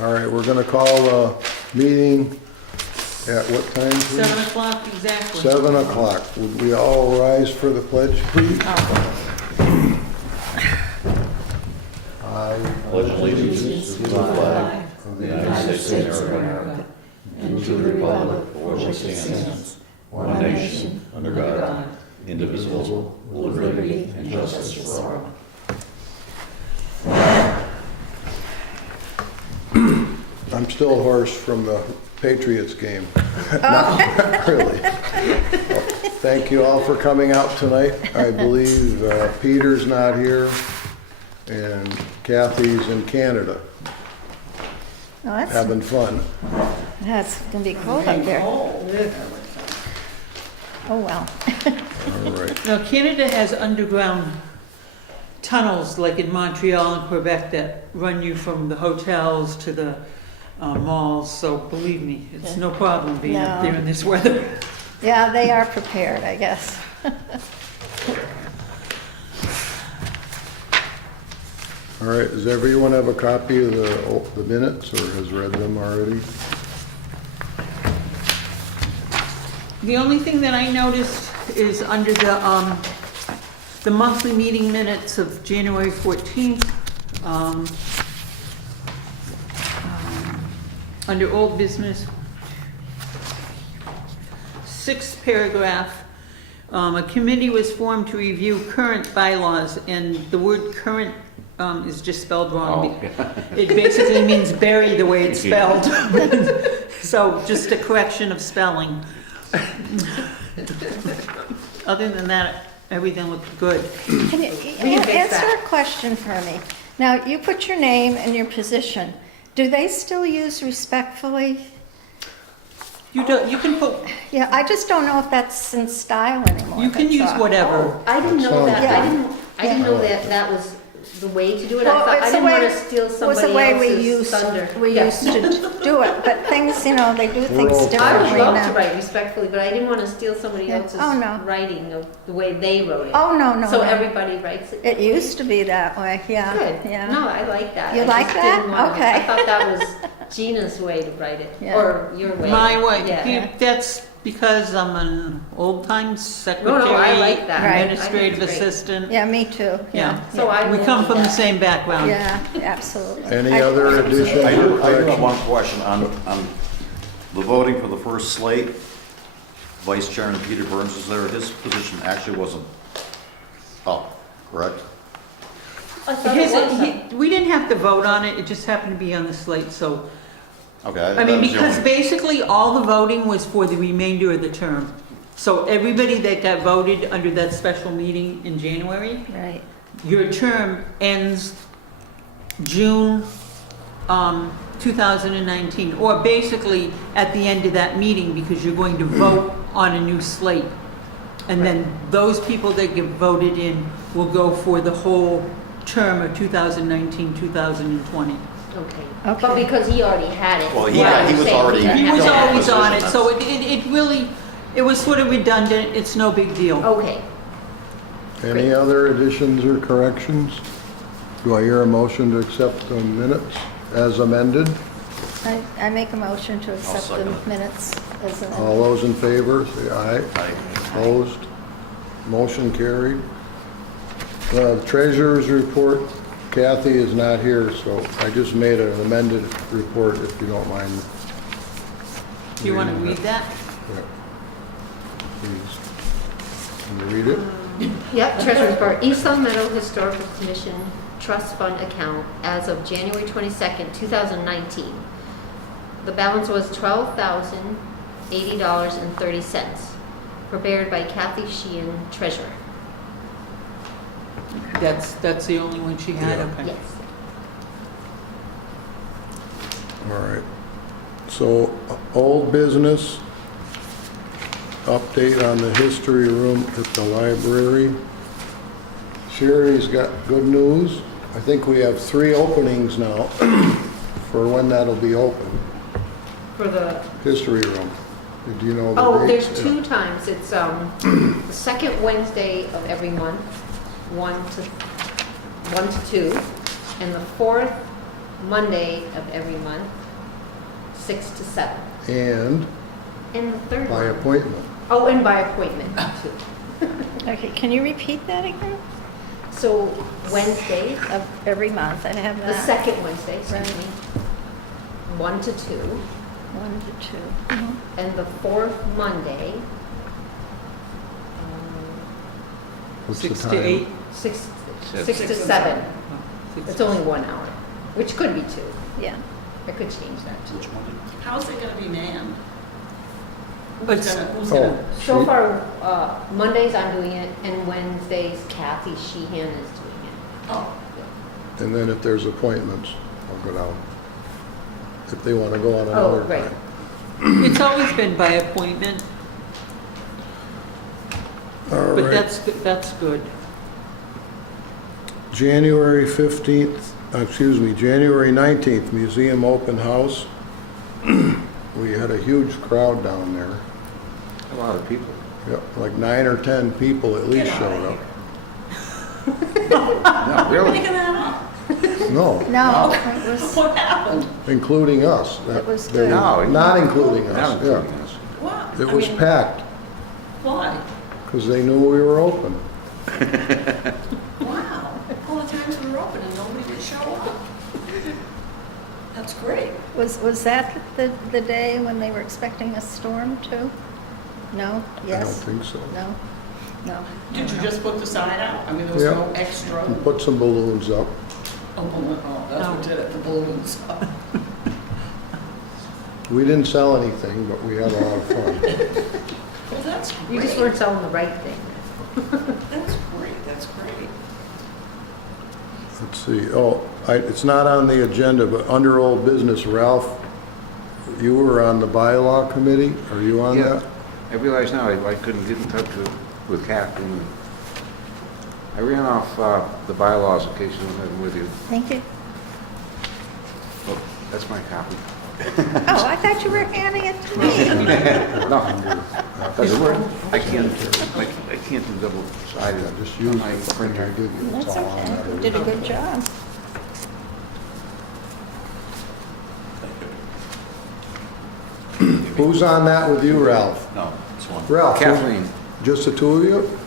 All right, we're gonna call the meeting at what time, please? 7 o'clock exactly. 7 o'clock. Would we all rise for the pledge, please? I Pledge allegiance to the flag of the United States of America and to the republic for which it stands, one nation, under God, indivisible, with liberty and justice for all. I'm still hoarse from the Patriots game. Not really. Well, thank you all for coming out tonight. I believe Peter's not here and Kathy's in Canada Oh, that's, having fun. that's gonna be cold up there. Oh, well. All right. Now, Canada has underground tunnels like in Montreal and Quebec that run you from the hotels to the malls, so believe me, it's no problem being up there in this weather. Yeah, they are prepared, I guess. All right, does everyone have a copy of the minutes or has read them already? The only thing that I noticed is under the monthly meeting minutes of January 14th, under old business, 6th paragraph, a committee was formed to review current bylaws, and the word current is just spelled wrong. It basically means bury the way it's spelled. So just a correction of spelling. Other than that, everything looked good. Can you answer a question for me? Now, you put your name and your position. Do they still use respectfully? You can put, Yeah, I just don't know if that's in style anymore. you can that's use all. whatever. I didn't know that. Yeah. I didn't know that that was the way to do it. Well, I thought, it's I the didn't way- want to steal was somebody the way we else's used, thunder. we Yeah. used to do it, but things, you know, they do things all- I would differently love to now. write respectfully, but I didn't want to steal somebody Yeah. else's Oh, no. writing of the way they wrote it. Oh, no, no, So no. everybody writes it. It used to be that way, yeah. Good. Yeah. No, I like that. You I like just that? didn't wanna- Okay. I thought that was Gina's way to write it, Yeah. or your way. My way, Yeah. that's because I'm an old-time No, secretary, no, I like that. Right. administrative I think it's great. assistant. Yeah, me too, Yeah. So I We will come do from the that. same background. yeah, absolutely. Any I- other additions I or do have corrections? one question on the voting for the first slate. Vice Chairman Peter Burns is there. His position actually wasn't up, correct? I thought it was. We didn't have to vote on it, it just happened to be on the slate, so. Okay. I that mean, was the because only- basically all the voting was for the remainder of the term. So everybody that got voted under that special meeting in January, Right, your term ends June 2019, or basically at the end of that meeting, because you're going to vote on a new slate. And then those people that get voted in will go for the whole term of 2019, 2020. Okay. Okay. But because he already had it. Well, he you're was saying already- that He had was to happen. always on it, Position, so it really, it was sort of redundant, it's no big deal. Okay. Any other additions or corrections? Do I hear a motion to accept the minutes as amended? I make a motion to accept the second it. minutes as an. All those in favor, say aye. Aye. Opposed? Motion carried. The treasurer's report, Kathy is not here, so I just made an amended report, if you don't mind. Do you want to read that? Yeah. Please. Can you read it? Yep, treasurer's report. East Long Meadow Historical Commission Trust Fund account as of January 22nd, 2019. The balance was $12,080.30. Prepared by Kathy Sheehan, treasurer. That's the only one she had, Yeah. okay. Yes. All right. So, old business, update on the history room at the library. Sherry's got good news. I think we have 3 openings now for when that'll be open, For the, history room. Did you know the oh, dates? there's 2 times. It's the second Wednesday of every month, 1 to 2, and the fourth Monday of every month, 6 to 7. And And the third by one. appointment. Oh, and by appointment, too. Okay, can you repeat that again? So Wednesdays, Of every month, I have the that. second Wednesday, excuse Right. me, 1 to 2. 1 to 2. And the fourth Monday, What's the 6 to time? 8. 6 Six. to 7. Six It's to- only 1 hour, which could be 2. Yeah. I could change that too. Which one? How's it gonna be manned? But Who's Oh, gonna, So she- far, Mondays I'm doing it, and Wednesdays Kathy Sheehan is doing it. oh, And then if there's appointments, I'll go down. If they want to go on Oh, another right. time. It's always been by appointment, All but right. that's good. January 15th, January 19th, museum open house. We had a huge crowd down there. A lot of people. Yep, like 9 or 10 people at least Get showed outta up. No, really? making that up. No, No, it was, What happened? including us. It was they were good. No, Not including us, Not including yeah. us. What? It I was mean, packed Why? because they knew we were open. Wow. All the times we were open and nobody would show up. That's great. was that the day when they were expecting a storm too? No? I don't Yes? think so. No? No. Did you just put the sign out? I mean, there was Yeah. no extra. We put some balloons up. Oh, that's what did it, the balloons. We didn't sell anything, but we had a lot of fun. Well, that's You just great. weren't selling the right thing. That's great, that's great. Let's see, it's not on the agenda, but under old business, Ralph, you were on the bylaw committee? Are you on Yeah. that? I realize now I couldn't get in touch with Kathleen. I ran off the bylaws in case you don't have them with you. Thank you. Oh, that's my copy. Oh, I thought you were handing it to me. No, doesn't work. I can't do double-sided. Just use my the thing I printer. give you. It's That's all on that. okay. Did a good job. Who's on that with you, Ralph? No, it's one. Ralph, Kathleen, just the two of you?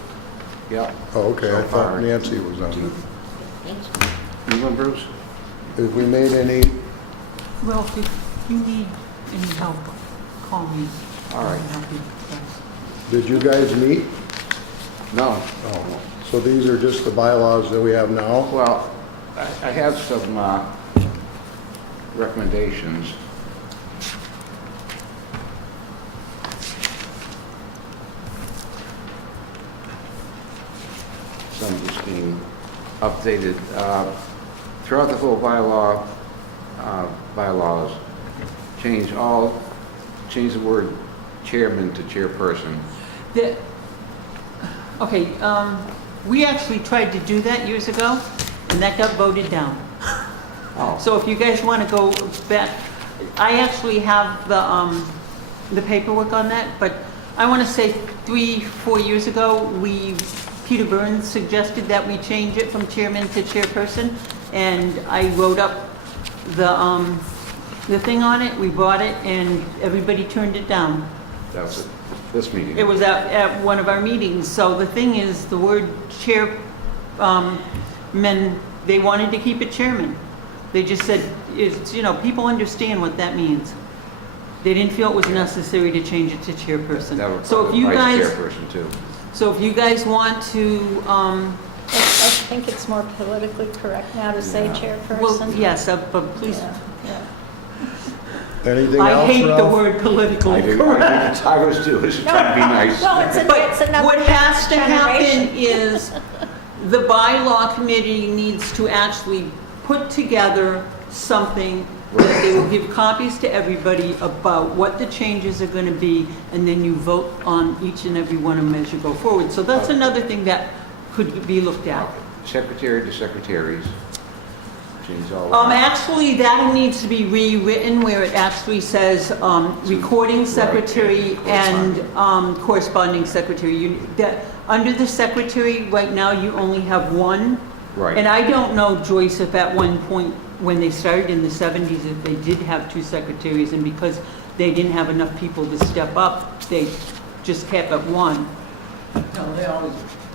yeah. Oh, okay, I So thought far. Nancy was on it. Thank you. You and Bruce? Have we made any, Ralph, if you need any help, call me. All right. I'm happy. did you guys meet? No. Oh, so these are just the bylaws that we have now? Well, I have some recommendations. Some just being updated. Throughout the whole bylaws, change the word chairman to chairperson. Okay, we actually tried to do that years ago, and that got voted down. Oh, So if you guys want to go back, I actually have the paperwork on that, but I want to say 3-4 years ago, Peter Burns suggested that we change it from chairman to chairperson, and I wrote up the thing on it, we brought it, and everybody turned it down. that was at this meeting. It was at one of our meetings, so the thing is, the word chair, men, they wanted to keep it chairman. They just said, people understand what that means. They didn't feel it was necessary to change it to chairperson. That would So if probably you vice guys, chairperson too. so if you guys want to, I think it's more politically correct now to say Yeah. chairperson. well, yes, but please, Yeah, yeah. Anything I else, hate the Ralph? word politically I correct. was too, just trying to be nice. Well, it's But another what has to happen generation. is, the bylaw committee needs to actually put together something that they will give copies to everybody about what the changes are gonna be, and then you vote on each and every one of them as you go forward. So that's another thing that could be looked at. Secretary to secretaries. Change all that. Actually, that needs to be rewritten where it actually says, recording secretary and, corresponding secretary. Under the secretary, right now, you only have one. Right. And I don't know, Joyce, if at one point when they started in the 70s, that they did have 2 secretaries, and because they didn't have enough people to step up, they just kept at 1. No, they always,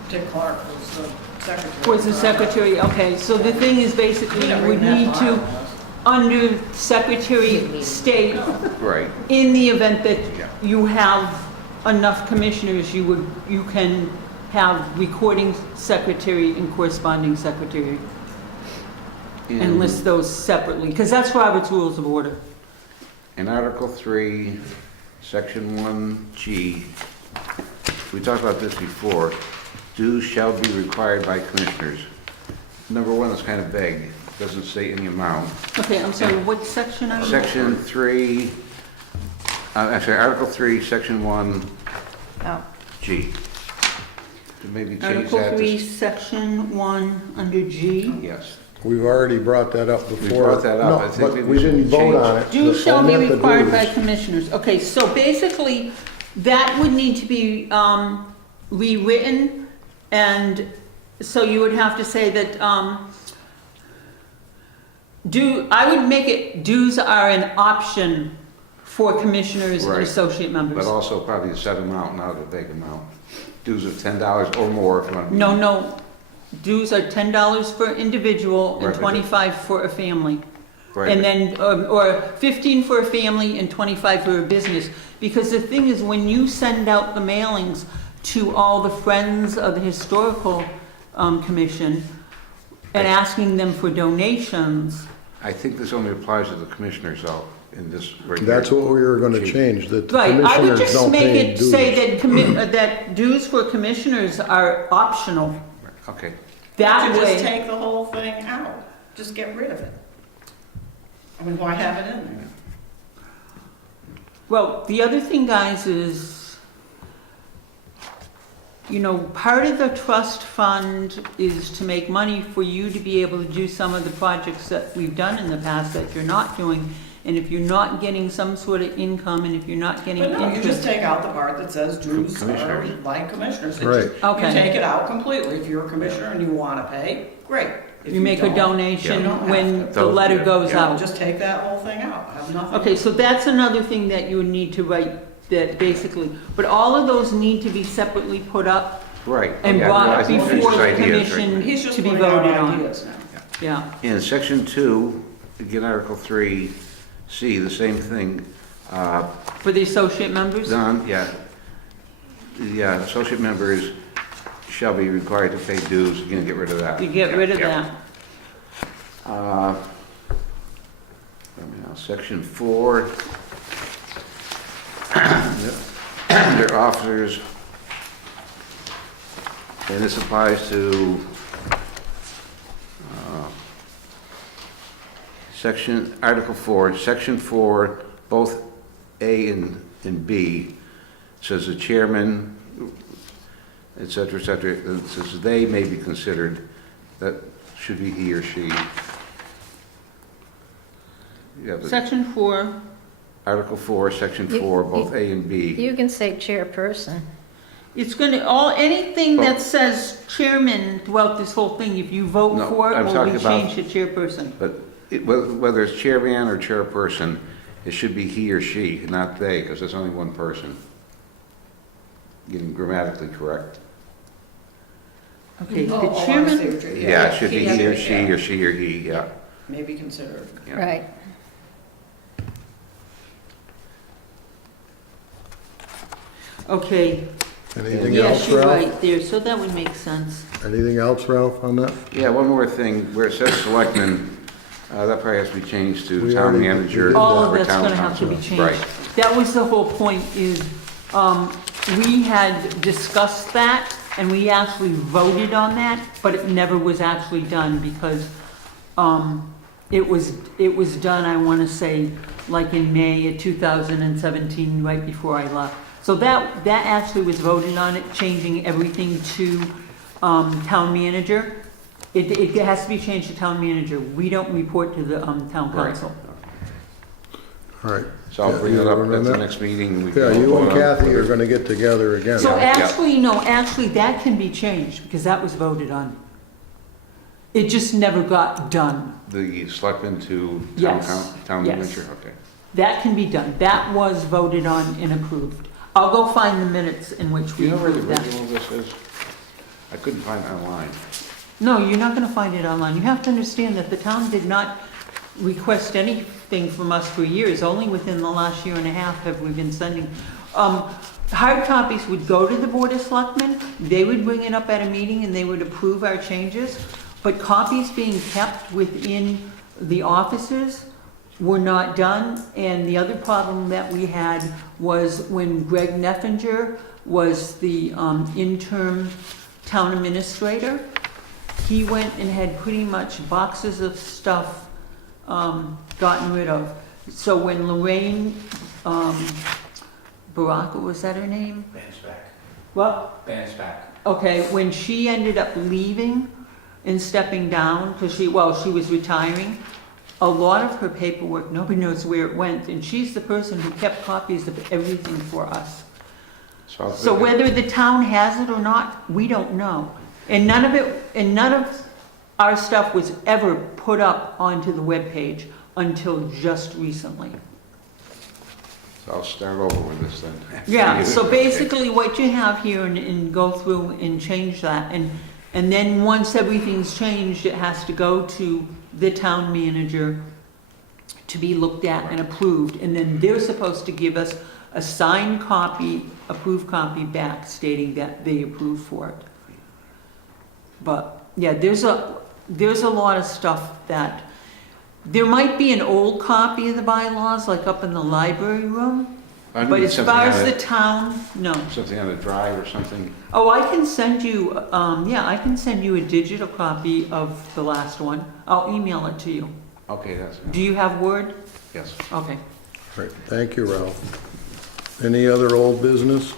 Dick Clark was the secretary. Was the secretary, okay, so the thing is basically, We you never would even had need to, bylaws. under secretary state, Right. in the event that Yeah. you have enough commissioners, you can have recording secretary and corresponding secretary, and list those separately, because that's Robert's Rules of Order. In Article 3, Section 1G, we talked about this before, dues shall be required by commissioners. Number 1 is kind of vague, doesn't say any amount. Okay, I'm sorry, what section are you? Section 3, actually, Article 3, Section 1G. Oh, To maybe change Article that 3, to... Section 1, under G. Yes. We've already brought that up before. brought that up. I No, think but we we should didn't vote change- on it. Dues to shall be omit the required by dues. commissioners. Okay, so basically, that would need to be rewritten, and so you would have to say that, I would make it, dues are an option for commissioners and Right. associate members. But also probably a set amount, not a vague amount. Dues of $10 or more if you want to... No, dues are $10 for individual and Right, but- 25 for a family. Right, And but- then, or 15 for a family and 25 for a business. Because the thing is, when you send out the mailings to all the Friends of the Historical Commission and asking them for donations, I think this only applies to the commissioners, though, in this... right here. That's what we were gonna change, that the right, I would commissioners just don't make pay it dues. say that that dues for commissioners are optional. Okay. That You just way, take the whole thing out, just get rid of it. I mean, why have it in there? well, the other thing, guys, is, you know, part of the trust fund is to make money for you to be able to do some of the projects that we've done in the past that you're not doing. And if you're not getting some sort of income, and if you're not getting But no, you just interest. take out the part that says dues are Commissioners. like commissioners. It Right. just- Okay. You take it out completely. If you're a commissioner and you want to pay, great. If You make a don't, donation you don't have when to. the letter goes Yeah, out. just take that whole thing out, have nothing. Okay, so that's another thing that you would need to write, that basically, but all of those need to be separately put up Right. and Yeah, brought I think that's before his the ideas, right. commission He's just to be putting out voted on. ideas now. Yeah, In Section 2, again, Article 3C, the same thing. for the associate members? Don, yeah. The associate members shall be required to pay dues. You're going to get rid of that. You get rid of Yeah. that. Section 4. Their officers, and this applies to Article 4, Section 4, both A and B, says the chairman, et cetera, it says they may be considered, that should be he or she. Yeah, but Section 4, Article 4, Section You- 4, both A and B. you can say chairperson. it's gonna, anything that says chairman throughout this whole thing, if you vote No, for it, I'm will talking be about- changed to chairperson. But whether it's chairman or chairperson, it should be he or she, not they, because there's only one person. Getting grammatically correct. Okay, Oh, the I see chairman, what you're- Yeah, it should be he or yeah. she, or she or he, yeah. Maybe considered. Yeah. Right. okay, Anything yes, else, you're Ralph? right there, so that would make sense. Anything else, Ralph, on that? Yeah, one more thing, where it says selectmen, that probably has to be changed to We town already- manager. we did All of or that's town gonna have to be council. changed. Right, That was the whole point, is, we had discussed that, and we actually voted on that, but it never was actually done, because, it was done, I wanna say, like in May of 2017, right before I left. So that actually was voted on, it changing everything to, town manager. It has to be changed to town manager. We don't report to the, town right. council. All right. So I'll bring Yeah, it up you at remember the that? next meeting. We can Yeah, all you and vote on it. Kathy are gonna get together again. So Yeah. actually, no, actually, that can be changed, because that was voted on. It just never got done. The selectmen to Yes, town yes. manager, okay. That can be done. That was voted on and approved. I'll go find the minutes in which Do we you know where the approved that. original of this is? I couldn't find it online. No, you're not gonna find it online. You have to understand that the town did not request anything from us for years. Only within the last year and a half have we been sending. Hard copies would go to the Board of Selectmen, they would bring it up at a meeting and they would approve our changes. But copies being kept within the offices were not done. And the other problem that we had was when Greg Neffinger was the interim town administrator, he went and had pretty much boxes of stuff gotten rid of. So when Lorraine Baraka, was that her name? Bansback. What? Bansback. Okay, when she ended up leaving and stepping down, because she was retiring, a lot of her paperwork, nobody knows where it went, and she's the person who kept copies of everything for us. So whether the town has it or not, we don't know. And none of our stuff was ever put up onto the webpage until just recently. So I'll start over with this then. Yeah, so basically what you have here, and go through and change that, and then once everything's changed, it has to go to the town manager to be looked at and approved, and then they're supposed to give us a signed copy, approved copy back stating that they approve for it. But, yeah, there's a lot of stuff that, there might be an old copy of the bylaws, like up in the library room, but as far as the town, no. Something on the drive or something? Oh, I can send you, I can send you a digital copy of the last one. I'll email it to you. Okay, that's, Do you have Word? yes. Okay. Right, thank you, Ralph. Any other old business?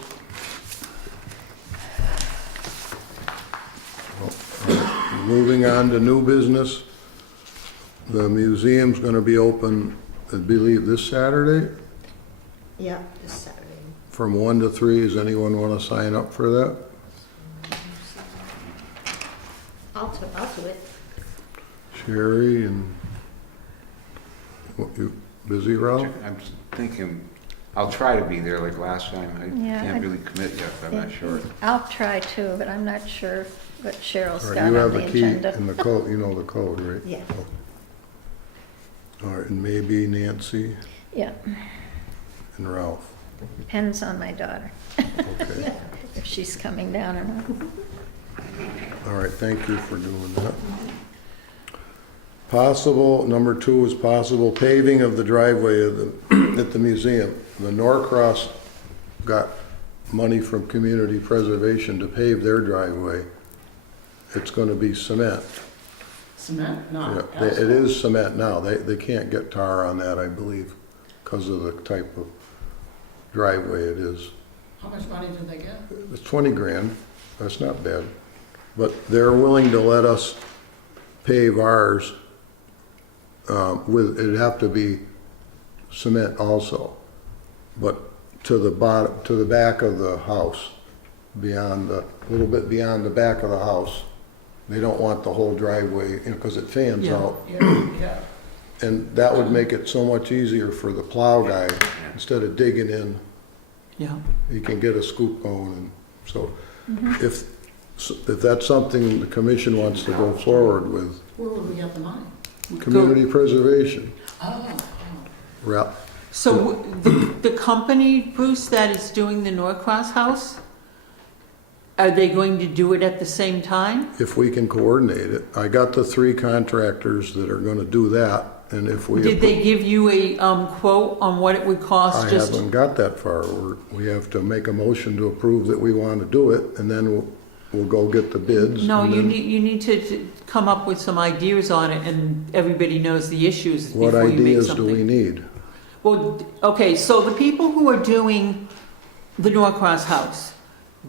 Moving on to new business. The museum's gonna be open, I believe, this Saturday Yeah, this Saturday. from 1 to 3. Does anyone wanna sign up for that? I'll do it. Sherry and, what, you busy, Ralph? I'm thinking, I'll try to be there like last time. I Yeah, can't I- really commit yet, I'm not sure. I'll try too, but I'm not sure what Cheryl's All right, got you on have the a key agenda. in the code, you know the code, right? Yeah. All right, and maybe Nancy Yeah, and Ralph. depends on my daughter, Okay. if she's coming down or not. All right, thank you for doing that. Possible, number 2 is possible paving of the driveway of at the museum. The Norcross got money from community preservation to pave their driveway. It's gonna be cement. Cement, Yeah, not it asphalt. is cement now. They can't get tar on that, I believe, because of the type of driveway it is. How much money did they get? It's 20 grand, that's not bad. But they're willing to let us pave ours it'd have to be cement also. But to the bottom, to the back of the house, beyond a little bit beyond the back of the house. They don't want the whole driveway, because it fans Yeah. out. Yeah. And that would make it so much easier for the plow guy, instead of digging in. Yeah. He can get a scoop going, and so if that's something the commission wants to go forward with, Where would we get the money? community preservation. Oh, Ra- So the company, Bruce, that is doing the Norcross House, are they going to do it at the same time? If we can coordinate it. I got the 3 contractors that are gonna do that, and if we. Did they give you a quote on what it would cost? I Just haven't got that far. We have to make a motion to approve that we wanna do it, and then we'll go get the bids. No, and you then- need to come up with some ideas on it, and everybody knows the issues What before you make ideas do something. we need? Well, okay, so the people who are doing the Norcross House,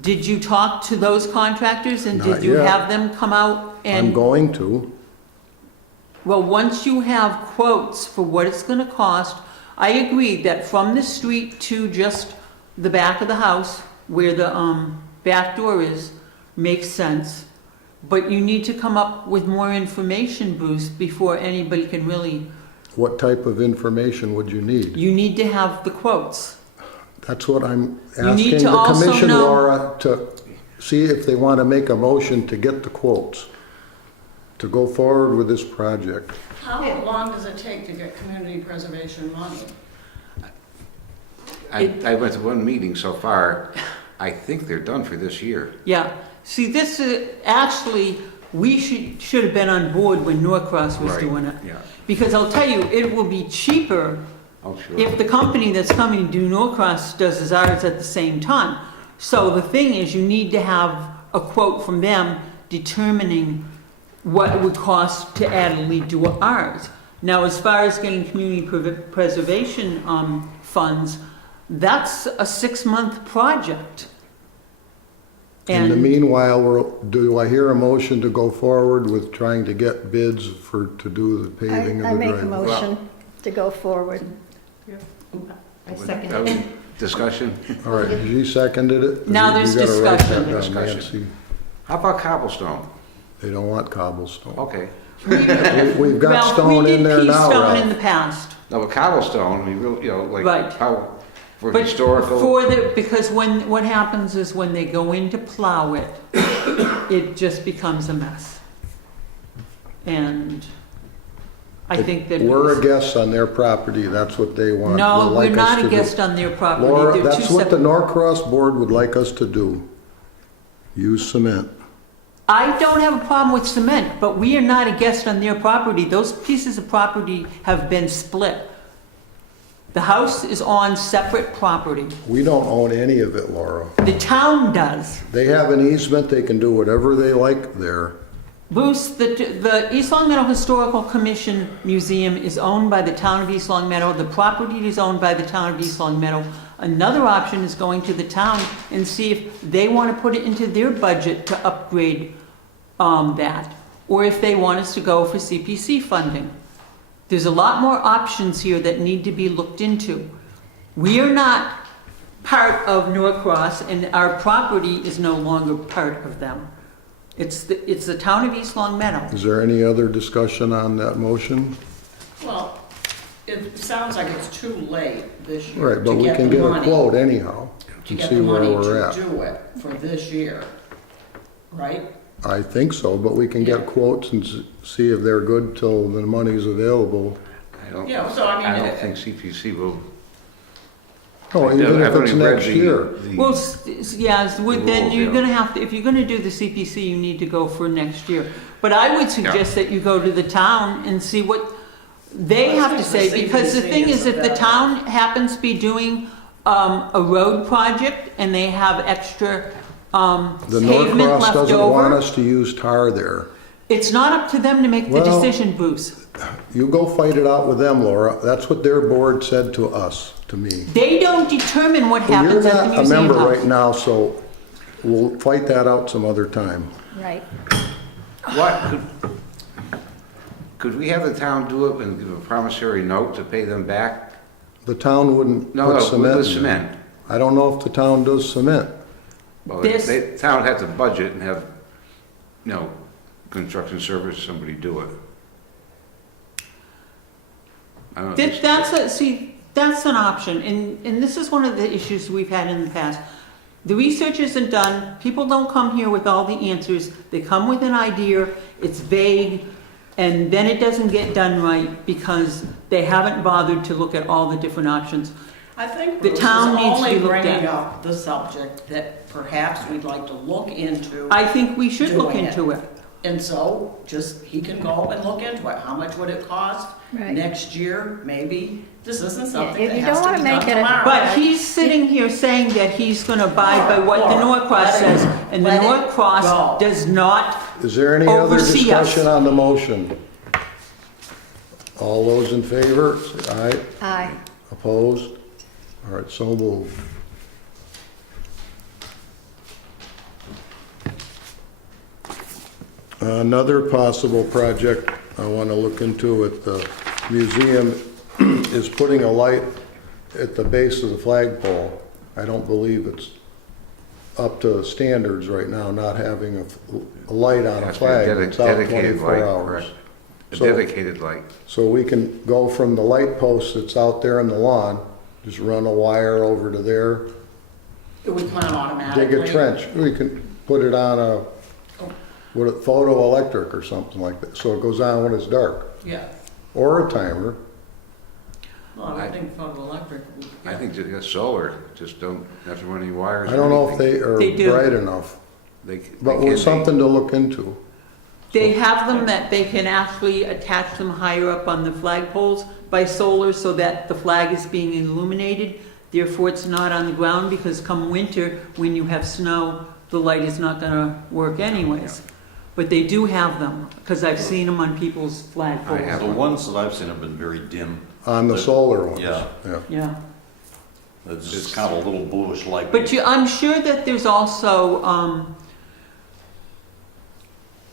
did you talk to those contractors and Not did you yet. have them come out I'm and? going to. Well, once you have quotes for what it's gonna cost, I agree that from the street to just the back of the house, where the back door is, makes sense. but you need to come up with more information, Bruce, before anybody can really, What type of information would you need? you need to have the quotes. That's what I'm You need asking to the also commission, know- Laura, to see if they want to make a motion to get the quotes, to go forward with this project. How long does it take to get community preservation money? I went to one meeting so far. I think they're done for this year. Yeah, see, this is, actually, we should have been on board when Norcross was Right, doing it. yeah. Because I'll tell you, it will be cheaper Oh, sure. if the company that's coming to do Norcross does ours at the same time. So the thing is, you need to have a quote from them determining what it would cost to add a lead to ours. Now, as far as getting community preservation funds, that's a 6-month project. In the And meanwhile, do I hear a motion to go forward with trying to get bids to do the paving I of the make a driveway? motion to go forward. I second That was it. discussion. All right, you seconded it? Now there's You gotta write that discussion. down, Discussion. Nancy. How about cobblestone? They don't want cobblestone. Okay. We've got Ralph, stone we in did there pea now, stone in the Ralph. past. No, but cobblestone, I mean, real, you know, like Right. how, for But historical. for the, because what happens is when they go in to plow it, it just becomes a mess. And I think that. We're a guest on their property, that's what they want. No, would we're like us not to a do. guest on their property. Laura, They're two that's what the separate- Norcross board would like us to do. Use cement. I don't have a problem with cement, but we are not a guest on their property. Those pieces of property have been split. The house is on separate property. We don't own any of it, Laura. The town does. They have an easement, they can do whatever they like there. Bruce, the East Long Meadow Historical Commission Museum is owned by the town of East Long Meadow. The property is owned by the town of East Long Meadow. Another option is going to the town and see if they want to put it into their budget to upgrade that, or if they want us to go for CPC funding. There's a lot more options here that need to be looked into. We are not part of Norcross, and our property is no longer part of them. It's the town of East Long Meadow. Is there any other discussion on that motion? Well, it sounds like it's too late this year Right, but to we get can the get a money. quote anyhow, To and get see the where money we're to at. do it for this year, right? I think so, but we can get Yeah. quotes and see if they're good till the money's available. I don't, Yeah, so I mean, I don't think CPC will. Oh, I even don't- if I've it's only read next the- year. the- Well, yeah, then rules, you're yeah. gonna have to, if you're gonna do the CPC, you need to go for next year. But I would suggest that you go to the town and see what they Well, I have to think say, the because the CPC thing is is, a if the better- town happens to be doing, a road project and they have extra, The pavement Norcross left doesn't want over, us to use tar there. it's not up to them to make the Well- decision, Bruce. You go fight it out with them, Laura. That's what their board said to us, to me. They don't determine what Well, happens you're at the not a museum member right house. now, so we'll fight that out some other time. Right. What, could we have the town do it and give a promissory note to pay them back? The town wouldn't No, put no, cement with in. cement. I don't know if the town does cement. Well, This- the town has to budget and have, you know, construction service, somebody do it. I don't know. That's an option, and this is one of the issues we've had in the past. The research isn't done, people don't come here with all the answers, they come with an idea, it's vague, and then it doesn't get done right because they haven't bothered to look at all the different options. I think The Bruce is town needs to be only looked at. bringing up the subject that perhaps we'd like to look into. I think we should look Doing it. into it. And so, just, he can go and look into it. How much would it cost? Right. Next year, maybe. This isn't Yeah, something you that don't has to wanna be make done it a- tomorrow. But he's sitting here saying that he's gonna abide by what the Laura, Norcross let it- says, and the let it Norcross go. does not. Is there any other Oversee us. discussion on the motion? All those in favor, say aye. Aye. Opposed? All right, so moved. Another possible project I want to look into at the museum is putting a light at the base of the flagpole. I don't believe it's up to standards right now, not having a light on a Has to be flag that's out dedicated 24 light, hours. correct. A So- dedicated light. So we can go from the light post that's out there in the lawn, just run a wire over to there, It would plan automatically. dig a trench. We can put it on a, photoelectric or something like that, so it goes on when it's dark. Yeah. Or a timer. Well, I would think photoelectric. I think just solar, just don't have to run any wires. I or don't know if anything. they are They do. bright enough, They but can be. with something to look into. They have them that they can actually attach them higher up on the flagpoles by solar so that the flag is being illuminated. Therefore, it's not on the ground because come winter, when you have snow, the light is not gonna work anyways. But they do have them, because I've seen them on people's flagpoles. I have The ones that I've seen have been very dim. On the But- solar ones. Yeah. Yeah. It's just kind of a little bluish light. But I'm sure that there's also,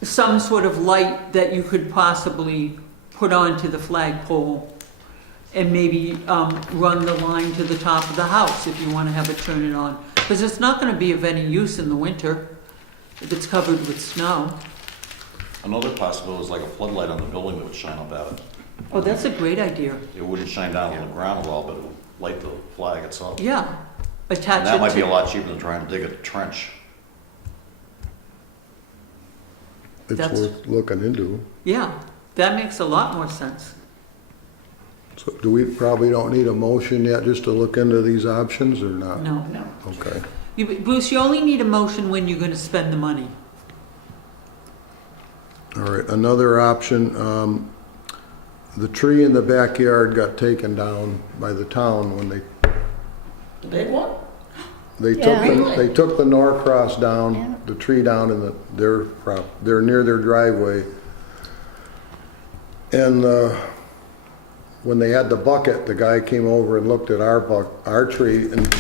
some sort of light that you could possibly put onto the flagpole and maybe, run the line to the top of the house if you wanna have it turn it on. Because it's not gonna be of any use in the winter if it's covered with snow. Another possibility is like a floodlight on the building that would shine up at it. Oh, that's a great idea. It wouldn't shine down on the ground at all, but it would light the flag itself. Yeah. Attach And that might it be a to, lot cheaper than trying to dig a trench. It's That's- worth looking into. yeah, that makes a lot more sense. So do we probably don't need a motion yet just to look into these options or not? No. No. Okay. Bruce, you only need a motion when you're gonna spend the money. All right, another option, the tree in the backyard got taken down by the town when The big one? they Yeah. they took the Norcross Yeah. down, the tree down in they're near their driveway. And, when they had the bucket, the guy came over and looked at our tree and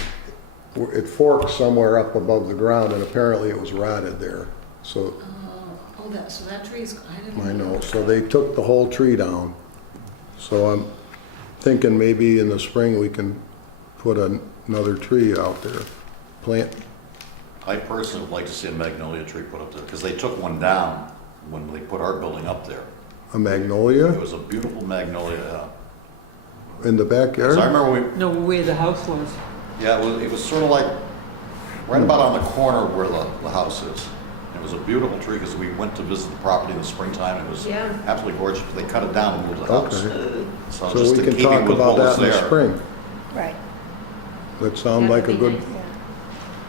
it forked somewhere up above the ground and apparently it was rotted there. So, Oh, so that tree's, I didn't. I know, so they took the whole tree down. So I'm thinking maybe in the spring we can put another tree out there, plant. I personally would like to see a magnolia tree put up there, because they took one down when they put our building up there. A It magnolia was a beautiful magnolia. in the So backyard? I remember we, No, where the house was. yeah, it was sort of like, right about on the corner where the house is. It was a beautiful tree, because we went to visit the property in the springtime, it was Yeah. absolutely gorgeous. They cut it down and moved the house. Okay, So so just we in can keeping talk with about what was that in the there. spring. Right. That sound like a That would good, be nice,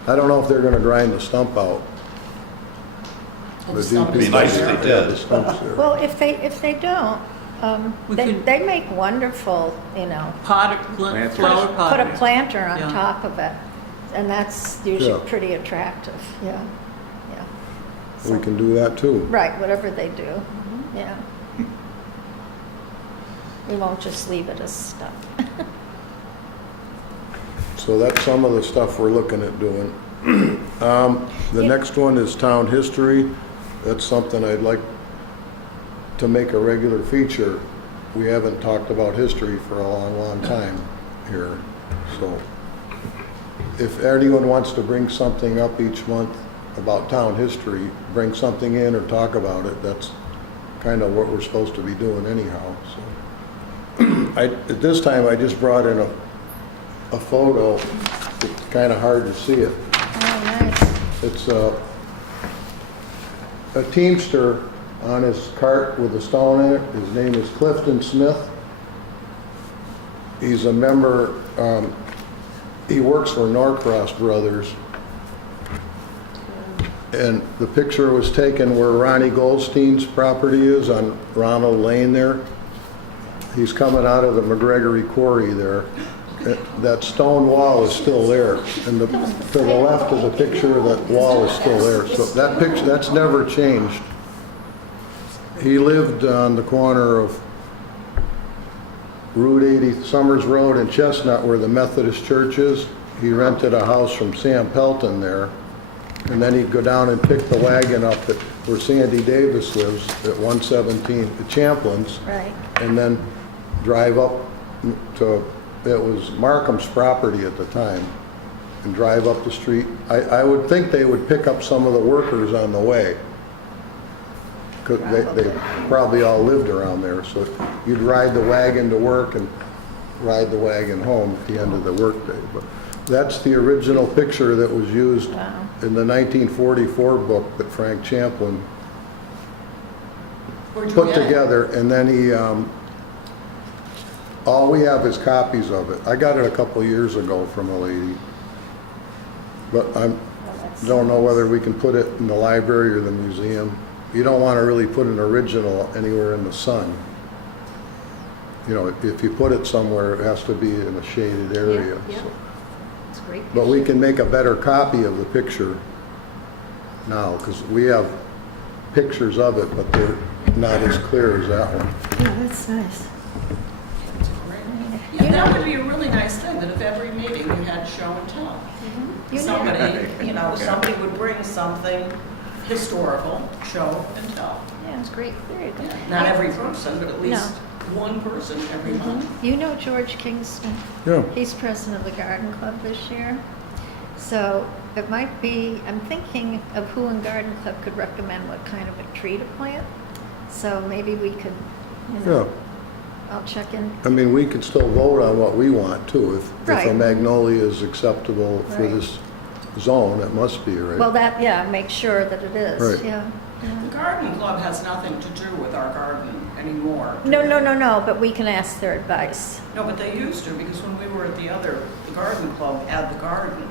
I don't know if they're gonna grind the stump out. Oh, The the stump DP is Be nice if there. they Yeah, did. the stump's there. Well, if they don't, We they, could- they make wonderful, Pot, Planters. flower pot. put a planter on Yeah. top of it. And that's usually Yeah. pretty attractive, yeah, yeah. We So- can do that too. Right, whatever they do, yeah. We won't just leave it as stuff. So that's some of the stuff we're looking at doing. The Yeah. next one is town history. That's something I'd like to make a regular feature. We haven't talked about history for a long, long time here. So if anyone wants to bring something up each month about town history, bring something in or talk about it, that's kind of what we're supposed to be doing anyhow, so. At this time, I just brought in a photo. It's kind of hard to see it. Oh, nice. It's a teamster on his cart with a stone in it. His name is Clifton Smith. He's a member, he works for Norcross Brothers. And the picture was taken where Ronnie Goldstein's property is on Ronald Lane there. He's coming out of the McGregory Quarry there. That stone wall is still there. And to the left of the picture, that wall is still there. So that picture, that's never changed. He lived on the corner of Route 80, Summers Road and Chestnut, where the Methodist Church is. He rented a house from Sam Pelton there. And then he'd go down and pick the wagon up at where Sandy Davis lives at 117, the Champlin's. Right. And then drive up to, it was Markham's property at the time. and drive up the street. I would think they would pick up some of the workers on the way. 'Cause they probably all lived around there, so you'd ride the wagon to work and ride the wagon home at the end of the workday. But that's the original picture that was used Wow. in the 1944 book that Frank Champlin Where'd you put get it? together, and then he, all we have is copies of it. I got it a couple of years ago from a lady. But I Well, that's- don't know whether we can put it in the library or the museum. You don't want to really put an original anywhere in the sun. You know, if you put it somewhere, it has to be in a shaded area. Yeah, so. It's great. But we can make a better copy of the picture now, because we have pictures of it, but they're not as clear as that one. Yeah, that's nice. That's great. Yeah, that would be a really nice thing, that if every meeting you had show and tell. You know- Somebody would bring something historical, show and tell. Yeah, It's great. very good. Not every person, but at least one person every month. You know George Kingston? Yeah. He's president of the Garden Club this year. So it might be, I'm thinking of who in Garden Club could recommend what kind of a tree to plant. So maybe we could, you know, I'll check in. I mean, we could still vote on what we want too. If a Right. magnolia is acceptable for Right. this zone, it must be, right? Well, that, yeah, make sure that it is, Right. yeah. The garden club has nothing to do with our garden anymore. No, but we can ask their advice. No, but they used to, because when we were at the garden club had the garden.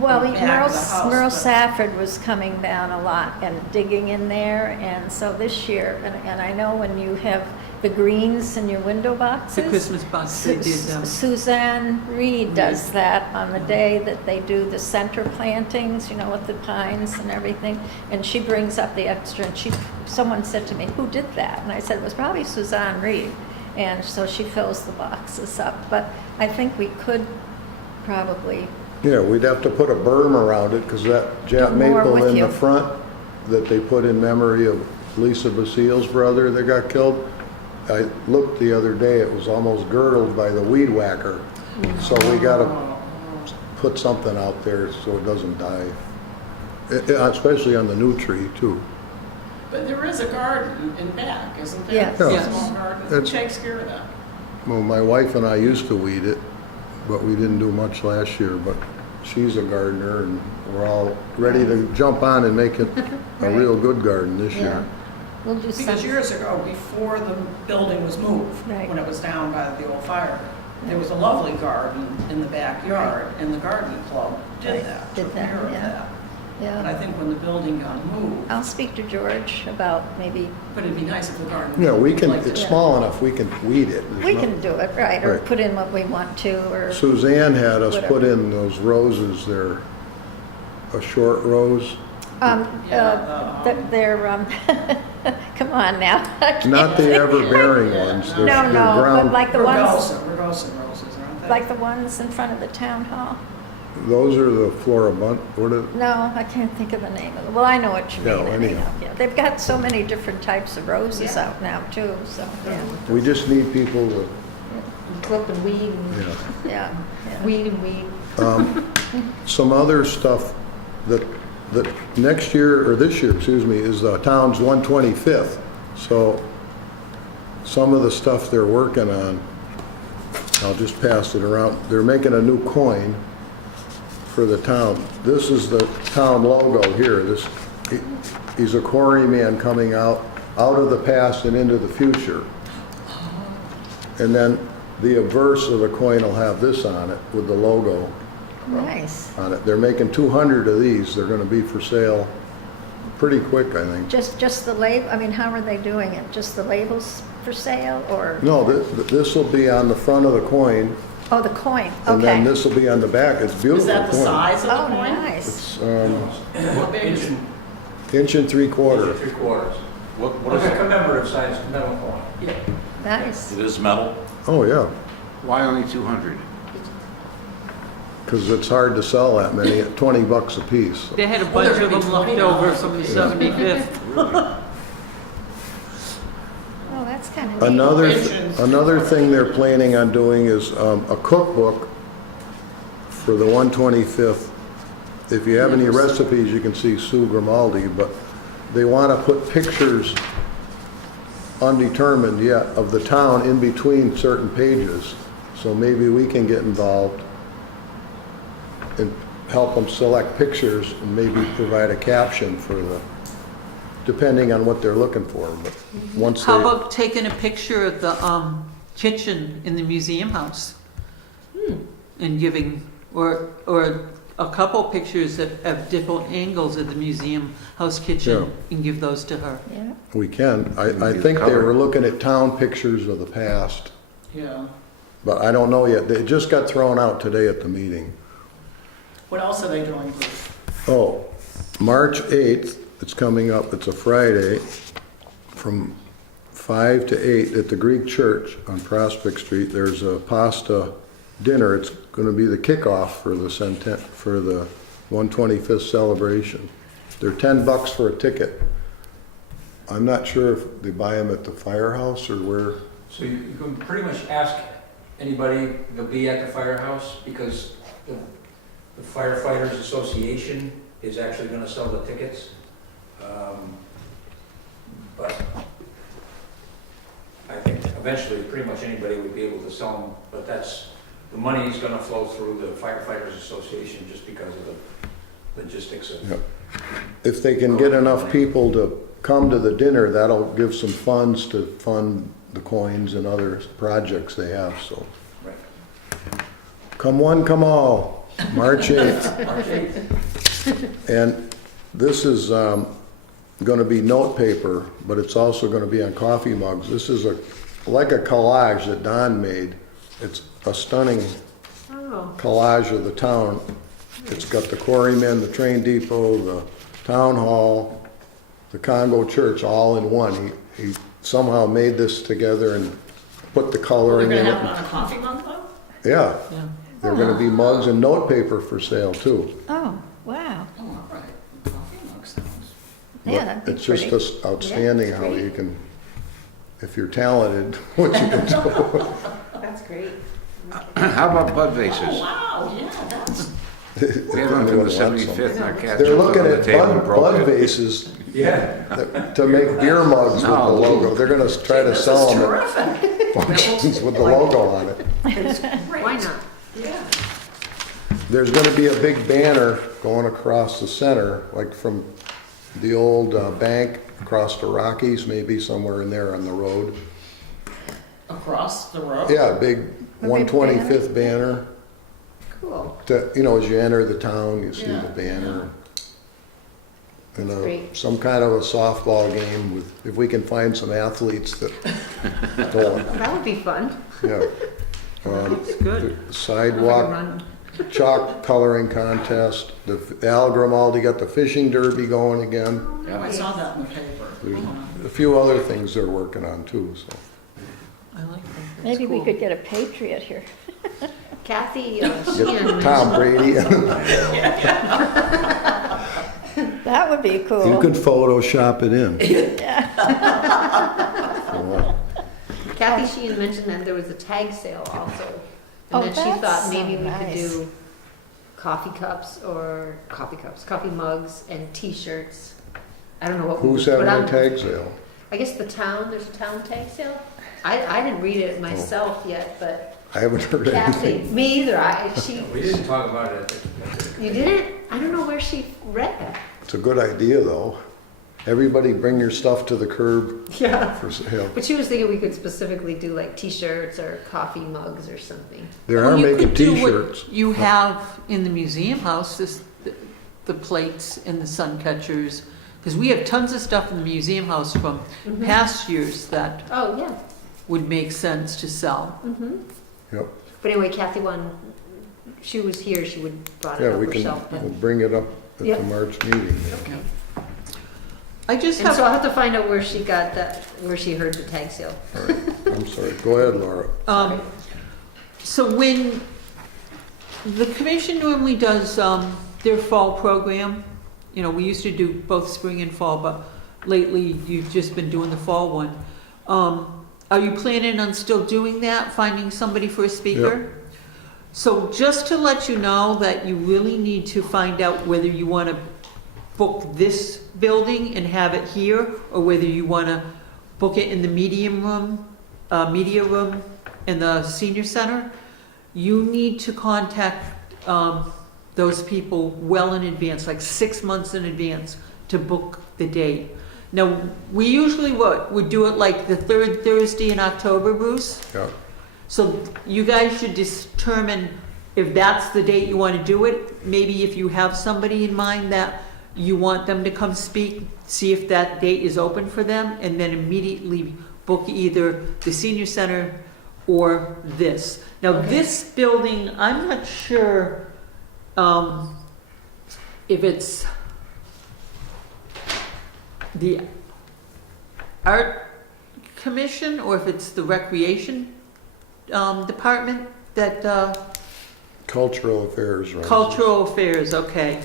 Well, In the back of the house, Merle but- Safford was coming down a lot and digging in there, and so this year, and I know when you have the greens in your window boxes. The Christmas box, they did them. Suzanne Reed does that on the day that they do the center plantings, you know, with the pines and everything, and she brings up the extra, and someone said to me, who did that? And I said, it was probably Suzanne Reed, and so she fills the boxes up, but I think we could probably, Yeah, we'd have to put a berm around it, because that Jap Do more maple with in you. the front that they put in memory of Lisa Basile's brother that got killed, I looked the other day, it was almost girdled by the weed whacker. So we gotta put something out there so it doesn't die. Especially on the new tree too. But there is a garden in back, isn't there? Yes. A Yes. small garden. Who It's- takes care of that? Well, my wife and I used to weed it, but we didn't do much last year, but she's a gardener and we're all ready to jump on and make it a Right. real good garden this yeah, year. we'll do Because something. years ago, before the building was moved, Right. when it was down by the old fire, there was a lovely garden in the backyard, and the garden club Right, did that, did took that, care of yeah. that. But I Yeah, think when the building got moved, I'll speak to George about maybe, but it'd be nice if the garden. Yeah, we can, like it's to- small enough, we can weed it. There's we no- can do it, right, or Right. put in what we want to, or, Suzanne had us Whatever. put in those roses there, a short rose, Yeah, they're, come on now. I can't not the think. ever-bearing ones. They're- No, they're no, but ground- like the ones, Rugosa roses, aren't they? like the ones in front of the town hall. Those are the floribund, what are, No, I can't think of the name of it. Well, I know what you Yeah, mean anyhow. anyhow. Yeah, they've got so many different types of roses Yeah. out now too, so, yeah, we just need people to, Clip and weed and yeah. yeah. yeah. weed and weed. Some other stuff that next year, or this year, excuse me, is the town's 125th. So some of the stuff they're working on, I'll just pass it around. They're making a new coin for the town. This is the town logo here. He's a quarryman coming out of the past and into the future. And then the obverse of the coin will have this on it with the logo Nice. on it. They're making 200 of these. They're going to be for sale pretty quick, I think. Just the label, I mean, how are they doing it? Just the labels for sale or? No, this will be on the front of the coin, Oh, the coin, and then okay. this will be on the back. It's a beautiful Is that the coin. size of Oh, the coin? nice. It's How big is it? inch and 3/4. 3/4. What Like is a it? commemorative size metal coin. Yeah. Nice. It is metal? Oh, yeah, Why only 200? because it's hard to sell that many at $20 a piece. They had a Well, they're bunch of gonna them be left over $20 from the a piece. 75th. Oh, that's kind of neat. Another thing they're planning on doing is a cookbook for the 125th. If you have any recipes, you can see Sue Grimaldi, but they want to put pictures, undetermined yet, of the town in between certain pages. So maybe we can get involved and help them select pictures and maybe provide a caption for the, depending on what they're looking for. But once How they, about taking a picture of the kitchen in the museum house? And giving, or a couple pictures of different angles of the museum house kitchen and give those to her. Yeah. we can. I Maybe the think they cover. were looking at town pictures of the past, Yeah. but I don't know yet. They just got thrown out today at the meeting. What else are they doing? Oh, March 8th, it's coming up, it's a Friday, from 5 to 8 at the Greek Church on Prospect Street. There's a pasta dinner. It's gonna be the kickoff for the 125th celebration. They're $10 for a ticket. I'm not sure if they buy them at the firehouse or where. So you can pretty much ask anybody, they'll be at the firehouse, because the firefighters association is actually gonna sell the tickets. But I think eventually, pretty much anybody would be able to sell them, but the money is gonna flow through the firefighters association just because of the logistics of. Yep. If they can get enough people to come to the dinner, that'll give some funds to fund the coins and other projects they have, so. Right. Come one, come all, March 8th. March 8th. And this is gonna be note paper, but it's also gonna be on coffee mugs. This is like a collage that Don made. It's a stunning Oh, collage of the town. It's got the quarrymen, the train depot, the town hall, the Congo church all in one. He somehow made this together and put the We're coloring gonna in have it it. on a coffee mug though? Yeah, Yeah. there are gonna be mugs and note paper for sale too. Oh, wow. Oh, all right. Coffee mug sounds. Yeah, that'd be It's just pretty. outstanding Yeah, how great. you can, if you're talented, what you can do. that's great. How about bud Oh, vases? wow, yeah, that's, We have one from the 75th, and our cat They're jumped looking over the at table and bud broke it. vases Yeah. to make beer mugs with the No. logo. They're gonna try to this sell is them at terrific. functions with the logo on it. It's great. Why not? Yeah. There's gonna be a big banner going across the center, like from the old bank across the Rockies, maybe somewhere in there on the road. Across the road? Yeah, big A big 125th banner. Cool. To, as you enter the town, you see Yeah. the banner. And Great. some kind of a softball game with, if we can find some athletes that don't, That would be fun. yeah. It's good. Sidewalk Run. chalk coloring contest. The Al Grimaldi got the fishing derby going again. I saw that in the paper. There's Oh. a few other things they're working on too, so. I like that. That's Maybe we cool. could get a patriot here. Kathy Get Sheehan Tom Brady. That would be You cool. could Photoshop it in. Kathy Sheehan mentioned that there was a tag sale also. Oh, And that she that's thought so maybe we could nice. do coffee mugs and T-shirts. I don't know what we Who's would put having a on. tag sale? I guess there's a town tag sale. I didn't read it myself yet, but I haven't heard Kathy, anything. me either. We didn't talk about it You didn't? I don't know where she read that. It's a good idea, though. Everybody bring your stuff to the curb Yeah. for sale. But she was thinking we could specifically do like T-shirts or coffee mugs or something. They Well, are you making could do what T-shirts. You have in the museum house, the plates and the sun catchers, because we have tons of stuff in the museum house from past years that Oh, yeah. would make sense to sell. Mm-hmm. Yep. But anyway, Kathy she was here, she would brought it Yeah, up we can, herself. But, we'll bring it up at Yep. the March meeting. okay. I just And so have, I'll have to find out where she got that, where she heard the tag sale. All right, I'm sorry. Go ahead, Laura. so when the commission normally does their fall program, we used to do both spring and fall, but lately you've just been doing the fall one. Are you planning on still doing that, finding somebody for a speaker? So just to let you know that you really need to find out whether you want to book this building and have it here, or whether you want to book it in the media room in the senior center. You need to contact those people well in advance, like 6 months in advance, to book the date. Now, we usually would do it like the third Thursday in October, Bruce. Yeah. So you guys should determine if that's the date you want to do it. Maybe if you have somebody in mind that you want them to come speak, see if that date is open for them, and then immediately book either the senior center or this. Now, this building, I'm not sure if it's the art commission or if it's the recreation department that, Cultural affairs, right? cultural affairs, okay.